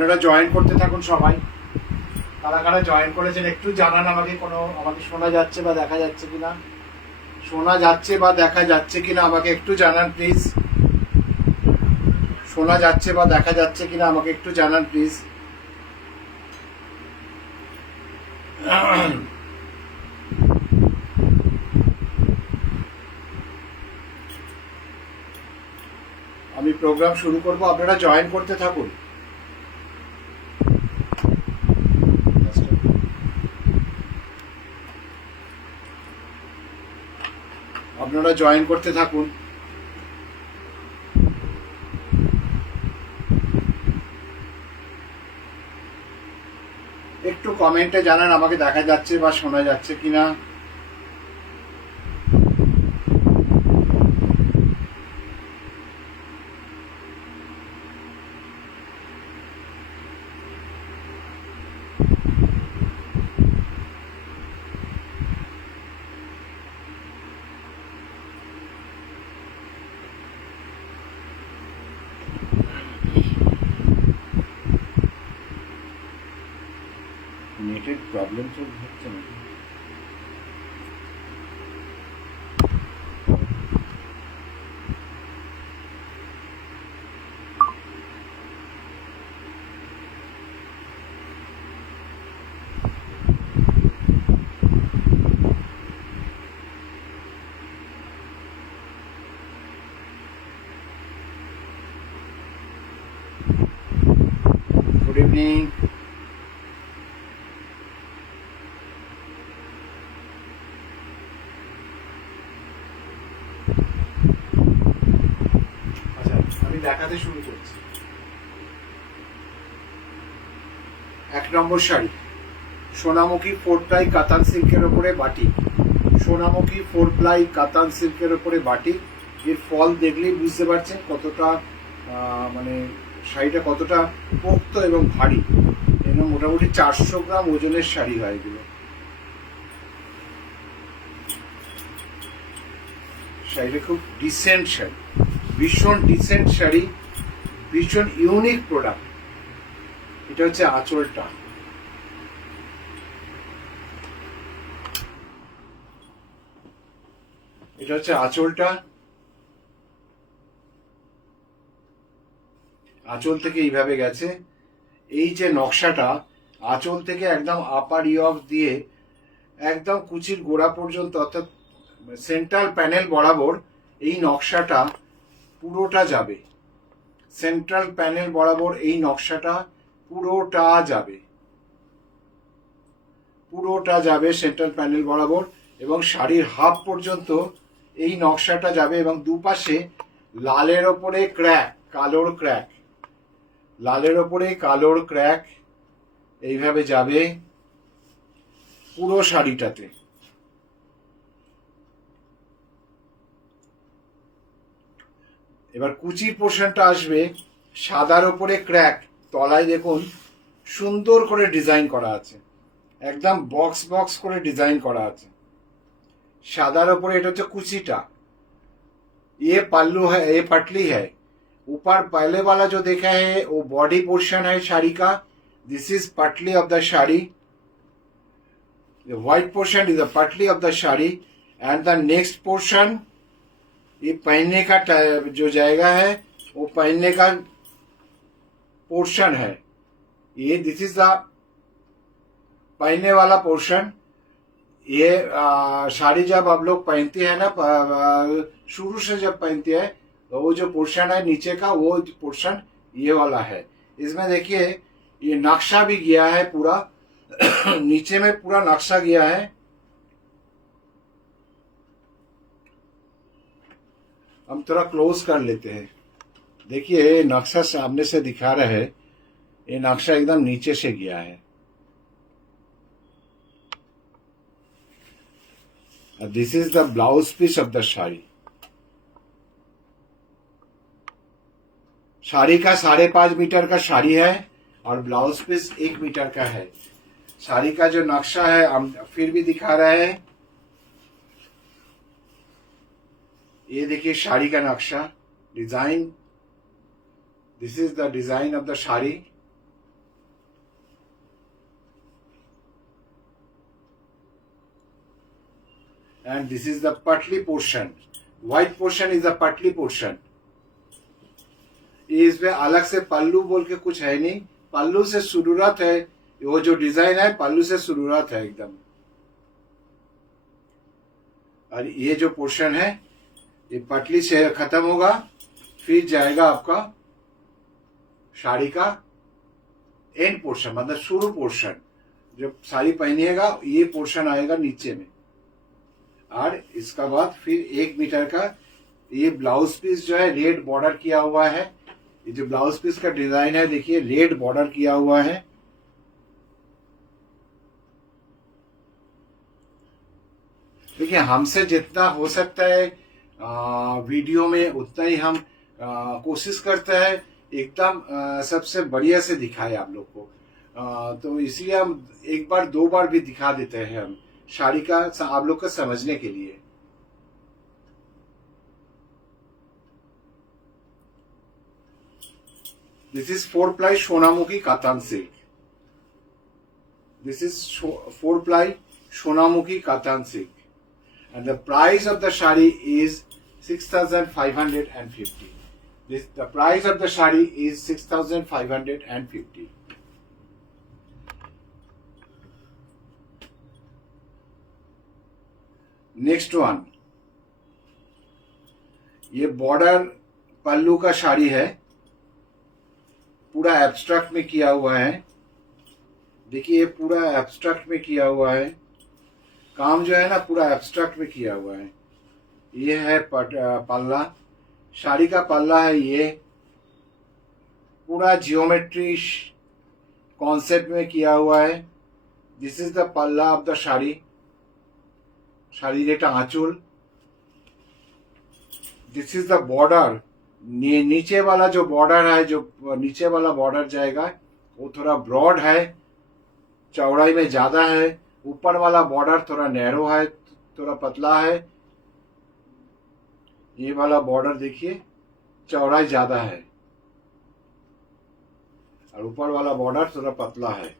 আপনারা জয়েন করতে থাকুন সবাই। কারা কারা জয়েন করেছেন একটু জানান আমাকে। আমাকে শোনা যাচ্ছে বা দেখা যাচ্ছে কিনা, শোনা যাচ্ছে বা দেখা যাচ্ছে কিনা আমাকে একটু জানান প্লিজ। শোনা যাচ্ছে বা দেখা যাচ্ছে কিনা আমাকে একটু জানান প্লিজ। আমি প্রোগ্রাম শুরু করব, আপনারা জয়েন করতে থাকুন। আপনারা জয়েন করতে থাকুন। একটু কমেন্টে জানান আমাকে দেখা যাচ্ছে বা শোনা যাচ্ছে কিনা। নেটের প্রবলেম তো হচ্ছে না। Good evening. আচ্ছা, আমি দেখাতে শুরু করছি। 1 নম্বর শাড়ি, সোনামুখী 4 প্লাই কাতান সিল্কের ওপরে বাটিক। সোনামুখী 4 প্লাই কাতান সিল্কের ওপরে বাটিক। এর ফল দেখলেই বুঝতে পারছেন কতটা মানে শাড়িটা কতটা পোক্ত এবং ভারী। এবং মোটামুটি 400 গ্রাম ওজনের শাড়ি হয় এগুলো। শাড়িটা খুব ডিসেন্ট শাড়ি, ভীষণ ডিসেন্ট শাড়ি, ভীষণ ইউনিক প্রোডাক্ট। এটা হচ্ছে আঁচলটা। এটা হচ্ছে আঁচলটা। আঁচল থেকে এইভাবে গেছে। এই যে নকশাটা, আঁচল থেকে একদম আপার ইয়ক দিয়ে একদম কুচির গোড়া পর্যন্ত, অর্থাৎ সেন্ট্রাল প্যানেল বরাবর এই নকশাটা পুরোটা যাবে। সেন্ট্রাল প্যানেল বরাবর এই নকশাটা পুরোটা যাবে, পুরোটা যাবে সেন্ট্রাল প্যানেল বরাবর, এবং শাড়ির হাফ পর্যন্ত এই নকশাটা যাবে। এবং দুপাশে লালের ওপরে ক্র্যাক, কালোর ক্র্যাক, লালের ওপরে কালোর ক্র্যাক এইভাবে যাবে পুরো শাড়িটাতে। এবার কুচির পোর্শনটা আসবে সাদার ওপরে ক্র্যাক, তলায় দেখুন সুন্দর করে ডিজাইন করা আছে, একদম বক্স বক্স করে ডিজাইন করা আছে সাদার ওপরে। এটা হচ্ছে কুচিটা। ये पल्लू है, ये पटली है। ऊपर पहले वाला जो देखा है वो बॉडी पोर्शन है साड़ी का। दिस इज पटली of the sari. The white portion is the पटली of the sari, and the next portion ये पहनने का जो जाएगा है वो पहनने का पोर्शन है। ये दिस इज द पहनने वाला पोर्शन। ये साड़ी जब आप लोग पहनते हैं ना, शुरू से जब पहनते हैं तो वो जो पोर्शन है नीचे का, वो पोर्शन ये वाला है। इसमें देखिए ये नक्शा भी गया है पूरा नीचे में पूरा नक्शा गया है। हम थोड़ा क्लोज कर लेते हैं। देखिए नक्शा सामने से दिखा रहे हैं, ये नक्शा एकदम नीचे से गया है। This is the blouse piece of the sari. Sari का 5.5 मीटर का साड़ी है और ब्लाउज पीस 1 मीटर का है। साड़ी का जो नक्शा है हम फिर भी दिखा रहे हैं। ये देखिए साड़ी का नक्शा, design. This is the design of the sari. and this is the patli portion. White portion is the patli portion. ये इसमें अलग से पल्लू बोल के कुछ है नहीं, पल्लू से शुरुआत है, वो जो डिजाइन है पल्लू से शुरुआत है एकदम। और ये जो पोर्शन है ये पटली से खत्म होगा, फिर जाएगा आपका साड़ी का एंड पोर्शन, मतलब शुरू पोर्शन। जब साड़ी पहनिएगा ये पोर्शन आएगा नीचे में, और इसका बाद फिर 1 मीटर का ये ब्लाउज पीस जो है रेड बॉर्डर किया हुआ है। ये जो ब्लाउज पीस का डिजाइन है देखिए रेड बॉर्डर किया हुआ है। देखिए हमसे जितना हो सकता है वीडियो में उतना ही हम कोशिश करते हैं एकदम सबसे बढ़िया से दिखाए आप लोग को। तो इसलिए हम एक बार 2 बार भी दिखा देते हैं हम साड़ी का आप लोग को समझने के लिए। This is 4 ply Sonamukhi katan silk. This is 4 ply Sonamukhi katan silk and the price of the shari is 6,550. The price of the shari is 6,550. Next one, ये बॉर्डर पल्लू का साड़ी है, पूरा एब्स्ट्रैक्ट में किया हुआ है। देखिए ये पूरा एब्स्ट्रैक्ट में किया हुआ है, काम जो है ना पूरा एब्स्ट्रैक्ट में किया हुआ है। ये है पल्ला, साड़ी का पल्ला है। ये पूरा जियोमेट्री कॉन्सेप्ट में किया हुआ है। This is the palla of the sari, sari जेटा आंचल। दिस इज द बॉर्डर, नीचे वाला जो बॉर्डर है, जो नीचे वाला बॉर्डर जाएगा वो थोड़ा ब्रॉड है, चौड़ाई में ज्यादा है। ऊपर वाला बॉर्डर थोड़ा नैरो है, थोड़ा पतला है। ये वाला बॉर्डर देखिए चौड़ाई ज्यादा है, और ऊपर वाला बॉर्डर थोड़ा पतला है।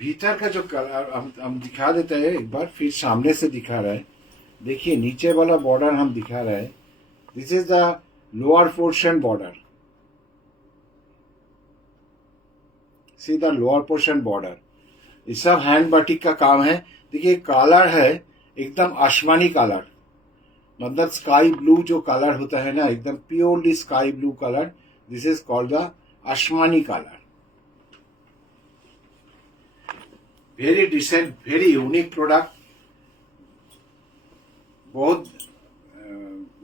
भीतर का जो कलर हम दिखा देते हैं एक बार, फिर सामने से दिखा रहा है। देखिए नीचे वाला बॉर्डर हम दिखा रहे हैं। This is the lower portion border, see the lower portion border. ये सब हैंड बाटिक का काम है। देखिए कलर है एकदम आसमानी कलर, मतलब स्काई ब्लू जो कलर होता है ना, एकदम purely sky blue colour. This is called the आसमानी colour. Very decent, very unique product, बहुत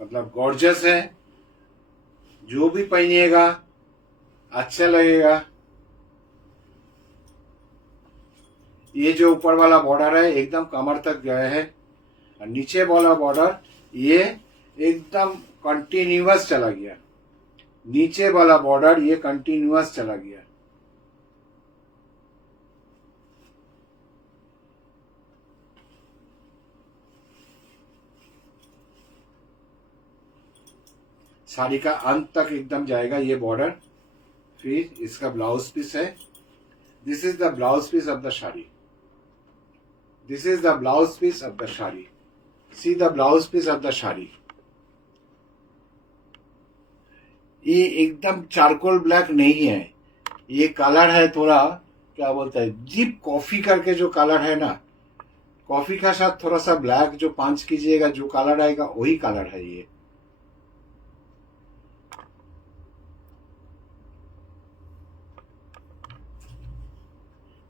मतलब गॉर्जियस है। जो भी पहनिएगा अच्छा लगेगा। ये जो ऊपर वाला बॉर्डर है एकदम कमर तक गया है, और नीचे वाला बॉर्डर ये एकदम कंटिन्यूअस चला गया। नीचे वाला बॉर्डर ये कंटिन्यूअस चला गया। साड़ी का अंत तक एकदम जाएगा ये बॉर्डर। फिर इसका ब्लाउज पीस है। This is the blouse piece of the sari. This is the blouse piece of the shari. See the blouse piece of the shari. ये एकदम चारकोल ब्लैक नहीं है, ये कलर है थोड़ा क्या बोलता है डीप कॉफी करके जो कलर है ना, कॉफी का साथ थोड़ा सा ब्लैक जो पंच कीजिएगा जो कलर आएगा वही कलर है ये।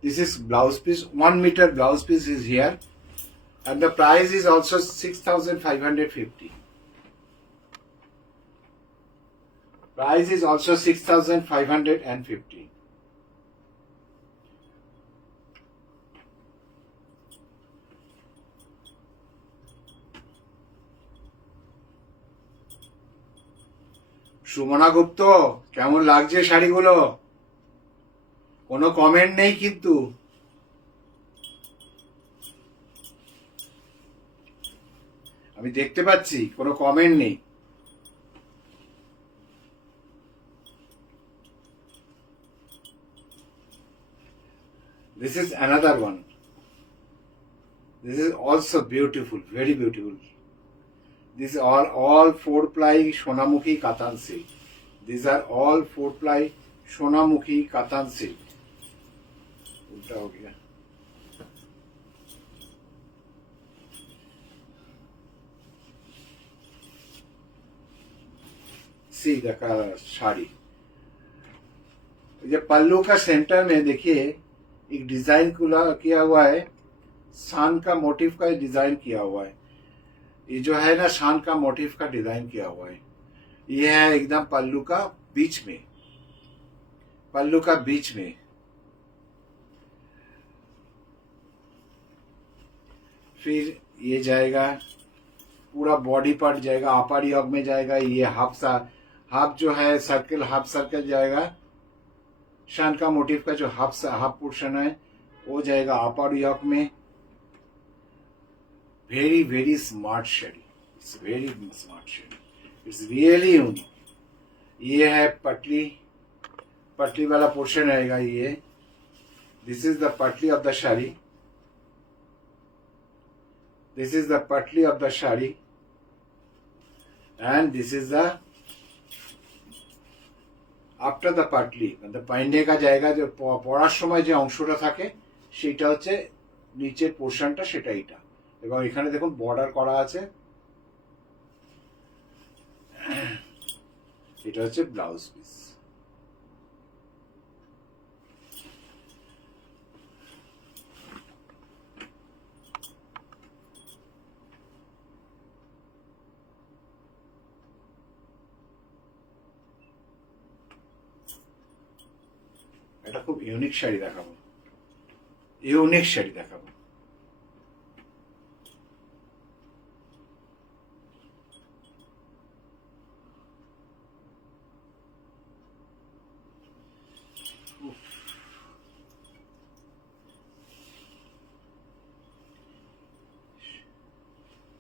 This is blouse piece, 1 meter blouse piece is here, and the price is also 6,550. Price is also 6,550. Sumana গুপ্ত, কেমন লাগছে শাড়িগুলো? কোনো কমেন্ট নেই কিন্তু। আমি দেখতে পাচ্ছি কোনো কমেন্ট নেই। This is another one. This is also beautiful, very beautiful. These are all 4-ply Sonamukhi Katan silk. These are all 4-ply Sonamukhi Katan silk. उल्टा हो गया. See the sari. ये पल्लू का सेंटर में देखिए एक डिजाइन किया हुआ है, सान का मोटिव का डिजाइन किया हुआ है. ये जो है ना शान का मोटिव का डिजाइन किया हुआ है. ये है एकदम पल्लू का बीच में, पल्लू का बीच में. फिर ये जाएगा पूरा बॉडी पार्ट जाएगा, अपर यॉक में जाएगा. ये हाफ जो है सर्कल, हाफ सर्कल जाएगा. शान का मोटिव का जो हाफ पोर्शन है वो जाएगा अपर यॉक में. Very very smart shade. It's very smart shade. It's really unique. ये है पटली, पटली वाला पोर्शन रहेगा ये. This is the patli of the sari. This is the patli of the sari and this is the after the patli. मतलब पहनने का जाएगा जो পরার সময় যে অংশটা থাকে সেটা হচ্ছে নিচের পোর্শনটা, সেটা এটা. এবং এখানে দেখুন বর্ডার করা আছে. এটা হচ্ছে ব্লাউজ পিস. এটা খুব ইউনিক শাড়ি দেখাবো, ইউনিক শাড়ি দেখাবো.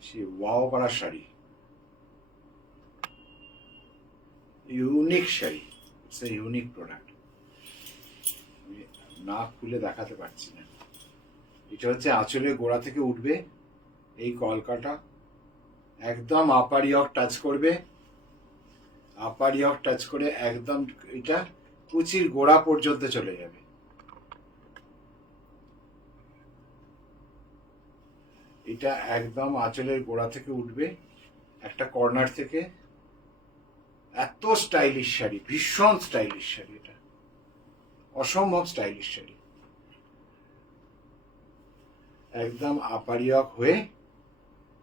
সে ওয়াও করা sari, unique sari. It's a unique product. না খুলে দেখাতে পারছি না. এটা হচ্ছে আঁচলের গোড়া থেকে উঠবে এই কলকাটা, একদম আপার ইয়ক টাচ করবে. আপার ইয়ক টাচ করে একদম এটা কুচির গোড়া পর্যন্ত চলে যাবে. এটা একদম আঁচলের গোড়া থেকে উঠবে একটা কর্নার থেকে. এত স্টাইলিশ শাড়ি, ভীষণ স্টাইলিশ শাড়ি. এটা অসম্ভব স্টাইলিশ শাড়ি. একদম আপার ইয়ক হয়ে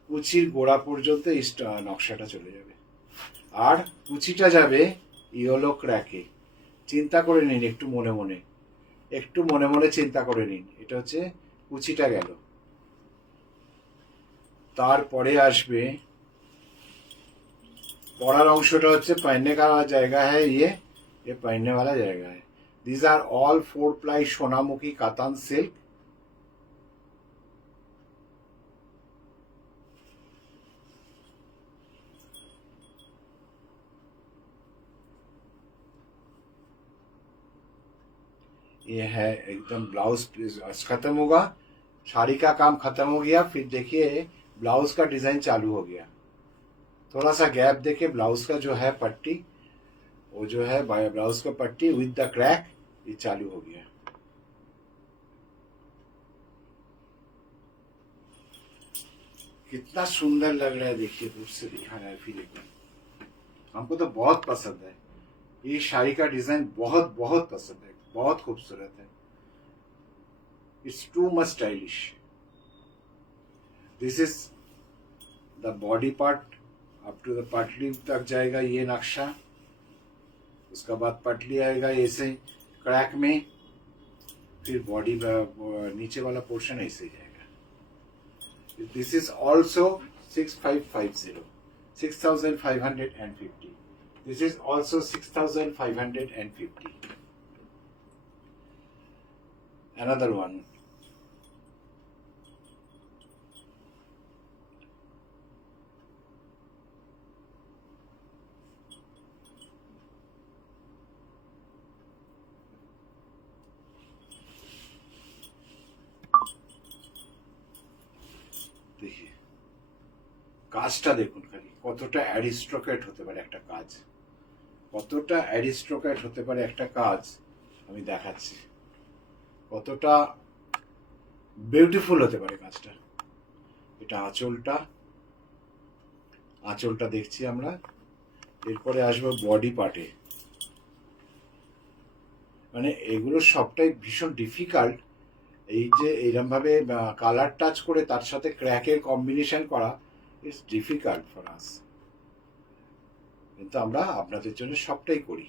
কুচির গোড়া পর্যন্ত এই নকশাটা চলে যাবে. আর কুচিটা যাবে ইয়েলো ক্র্যাকে. চিন্তা করে নিন একটু মনে মনে, একটু মনে মনে চিন্তা করে নিন. এটা হচ্ছে কুচিটা গেল. তারপরে আসবে পরার অংশটা হচ্ছে पहनने का জায়গা है. ये पहनने वाला জায়গা है. These are all 4-ply Sonamukhi Katan silk. ये है एकदम ब्लाउज खत्म होगा, साड़ी का काम खत्म हो गया. फिर देखिए ब्लाउज का डिजाइन चालू हो गया. थोड़ा सा गैप देके ब्लाउज का जो है पट्टी, वो जो है ब्लाउज का पट्टी विद द क्रैक, ये चालू हो गया. कितना सुंदर लग रहा है देखिए. दूर से दिखा रहा है. फिर एक हमको तो बहुत पसंद है ये साड़ी का डिजाइन. बहुत बहुत पसंद है, बहुत खूबसूरत है. It's too much stylish. This is the body part. Up to the पटली तक जाएगा ये नक्शा. उसका बाद पटली आएगा ऐसे क्रैक में. फिर बॉडी नीचे वाला पोर्शन ऐसे जाएगा. This is also 6550, 6550. This is also 6550. Another one. দেখি কাজটা দেখুন খালি কতটা অ্যারিস্টোক্রেট হতে পারে একটা কাজ, কতটা অ্যারিস্টোক্রেট হতে পারে একটা কাজ আমি দেখাচ্ছি, কতটা বিউটিফুল হতে পারে কাজটা। এটা আঁচলটা, আঁচলটা দেখছি আমরা। এরপরে আসবো বডি পার্টে। মানে এগুলো সবটাই ভীষণ ডিফিকাল্ট, এই যে এইরকম ভাবে কালার টাচ করে তার সাথে ক্র্যাকের কম্বিনেশন করা ইটস ডিফিকাল্ট ফর আস, কিন্তু আমরা আপনাদের জন্য সবটাই করি।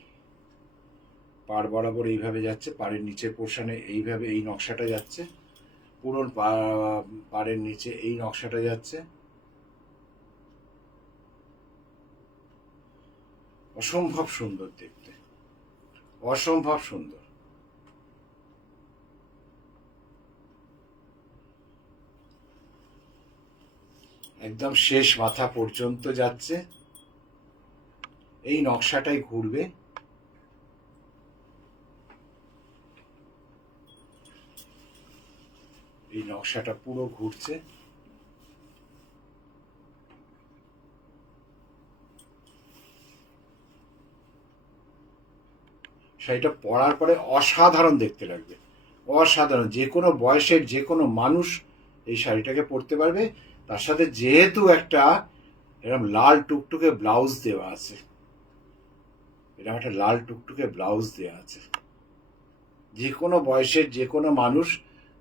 পাড় বরাবর এইভাবে যাচ্ছে, পাড়ের নিচের পোর্শনে এইভাবে এই নকশাটা যাচ্ছে, পুরো পাড়ের নিচে এই নকশাটা যাচ্ছে। অসম্ভব সুন্দর দেখতে, অসম্ভব সুন্দর। একদম শেষ মাথা পর্যন্ত যাচ্ছে, এই নকশাটাই ঘুরবে। এই নকশাটা পুরো ঘুরছে। শাড়িটা পরার পরে অসাধারণ দেখতে লাগবে, অসাধারণ। যে কোনো বয়সের যে কোনো মানুষ এই শাড়িটাকে পরতে পারবে। তার সাথে যেহেতু একটা এরকম লাল টুকটুকে ব্লাউজ দেওয়া আছে, এরকম একটা লাল টুকটুকে ব্লাউজ দেওয়া আছে, যে কোনো বয়সের যে কোনো মানুষ,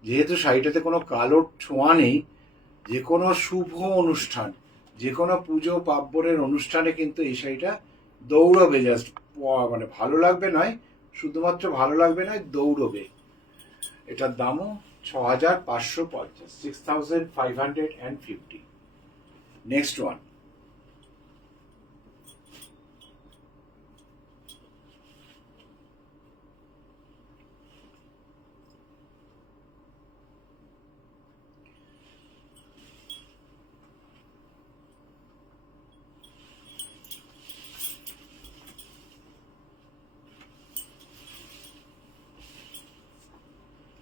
যেহেতু শাড়িটাতে কোনো কালোর ছোঁয়া নেই, যে কোনো শুভ অনুষ্ঠান, যে কোনো পুজো পার্বণের অনুষ্ঠানে কিন্তু এই শাড়িটা দৌড়বে। জাস্ট মানে ভালো লাগবে নয়, শুধুমাত্র ভালো লাগবে নয়, দৌড়বে। এটার দামও 6550, 6550। নেক্সট ওয়ান,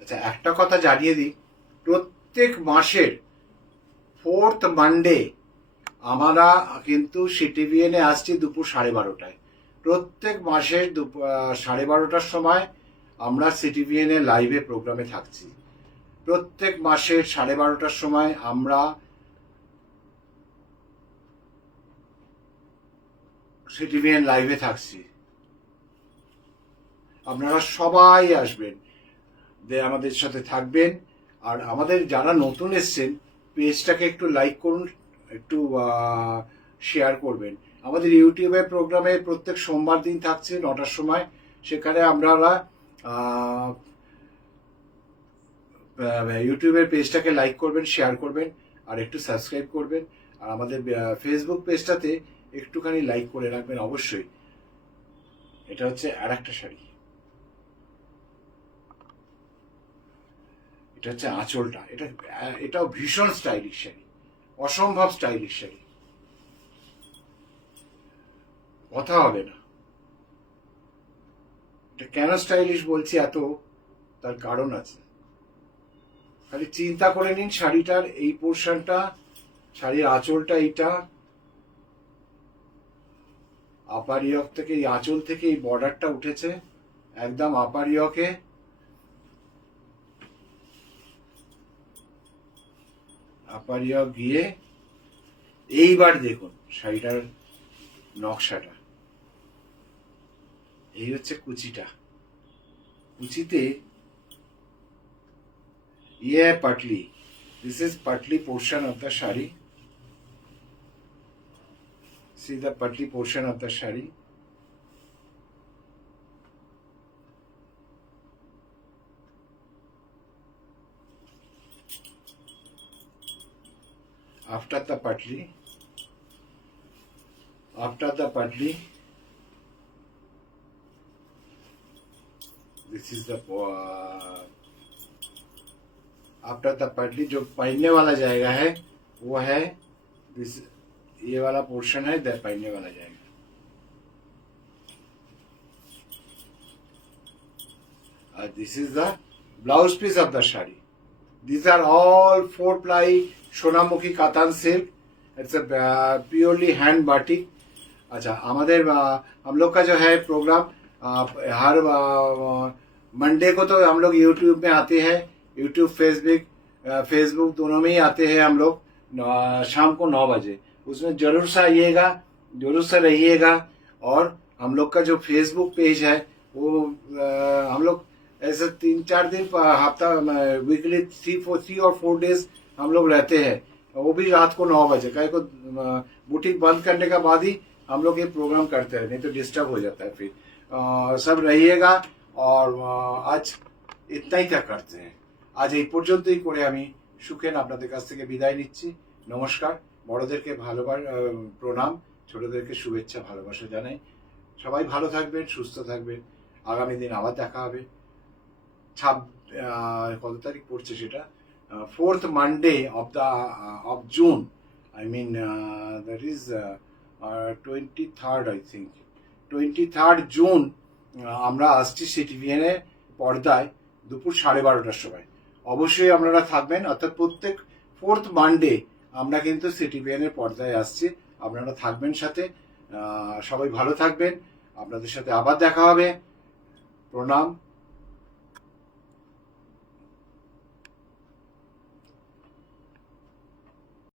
আচ্ছা একটা কথা জানিয়ে দিই, প্রত্যেক মাসের 4th মানডে আমরা কিন্তু সিটিভিএনে আসছি দুপুর 12:30টায়। প্রত্যেক মাসের 12:30টার সময় আমরা সিটিভিএনে লাইভে প্রোগ্রামে থাকছি। প্রত্যেক মাসের 12:30টার সময় আমরা সিটিভিএন লাইভে থাকছি। আপনারা সবাই আসবেন, আমাদের সাথে থাকবেন। আর আমাদের যারা নতুন এসছেন পেজটাকে একটু লাইক করুন, একটু শেয়ার করবেন। আমাদের ইউটিউবের প্রোগ্রামে প্রত্যেক সোমবার দিন থাকছে 9টার সময়, সেখানে আপনারা ইউটিউবের পেজটাকে লাইক করবেন, শেয়ার করবেন, আর একটু সাবস্ক্রাইব করবেন। আর আমাদের ফেসবুক পেজটাতে একটুখানি লাইক করে রাখবেন অবশ্যই। এটা হচ্ছে আর একটা শাড়ি, এটা হচ্ছে আঁচলটা। এটাও ভীষণ স্টাইলিশ শাড়ি, অসম্ভব স্টাইলিশ শাড়ি, কথা হবে না। এটা কেন স্টাইলিশ বলছি এত, তার কারণ আছে। খালি চিন্তা করে নিন শাড়িটার এই পোর্শনটা, শাড়ির আঁচলটা, এইটা আপার ইয়ক থেকে, এই আঁচল থেকে এই বর্ডারটা উঠেছে একদম আপার ইয়কে। আপার ইয়ক গিয়ে এইবার দেখুন শাড়িটার নকশাটা, এই হচ্ছে কুচিটা। কুচিতে ये है पटली, this is patli portion of the shari, see the patli portion of the shari. After the patli, this is the after the पटली। जो पहनने वाला जाएगा है वो है दिस, ये वाला पोर्शन है पहनने वाला जाएगा। और this is the blouse piece of the sari. These are all 4 ply Sonamukhi katan silk, it's a purely hand batik. अच्छा, हमारे हम लोग का जो है प्रोग्राम हर मंडे को तो हम लोग यूट्यूब में आते हैं, यूट्यूब फेसबुक दोनों में ही आते हैं हम लोग शाम को 9 बजे। उसमें जरूर से आइएगा, जरूर से रहिएगा। और हम लोग का जो फेसबुक पेज है वो हम लोग ऐसे 3-4 दिन हफ्ता वीकली 3 और 4 डेज हम लोग रहते हैं, वो भी रात को 9 बजे। कहीं को बुटीक बंद करने के बाद ही हम लोग ये प्रोग्राम करते हैं, नहीं तो डिस्टर्ब हो जाता है फिर। सब रहिएगा। और আজ এটাই করতে हैं। আজ এই পর্যন্তই করে আমি সুখেন আপনাদের কাছ থেকে বিদায় নিচ্ছি। নমস্কার। বড়দেরকে প্রণাম, ছোটদেরকে শুভেচ্ছা ভালোবাসা জানাই। সবাই ভালো থাকবেন, সুস্থ থাকবেন। আগামী দিন আবার দেখা হবে। কত তারিখ পড়ছে সেটা? 4th Monday of June, I mean that is 23rd, I think 23rd June আমরা আসছি সিটিভিএন এর পর্দায় দুপুর 12:30টার সময়। অবশ্যই আপনারা থাকবেন, অর্থাৎ প্রত্যেক 4th Monday আমরা কিন্তু সিটিভিএন এর পর্দায় আসছি, আপনারা থাকবেন সাথে। সবাই ভালো থাকবেন, আপনাদের সাথে আবার দেখা হবে। প্রণাম।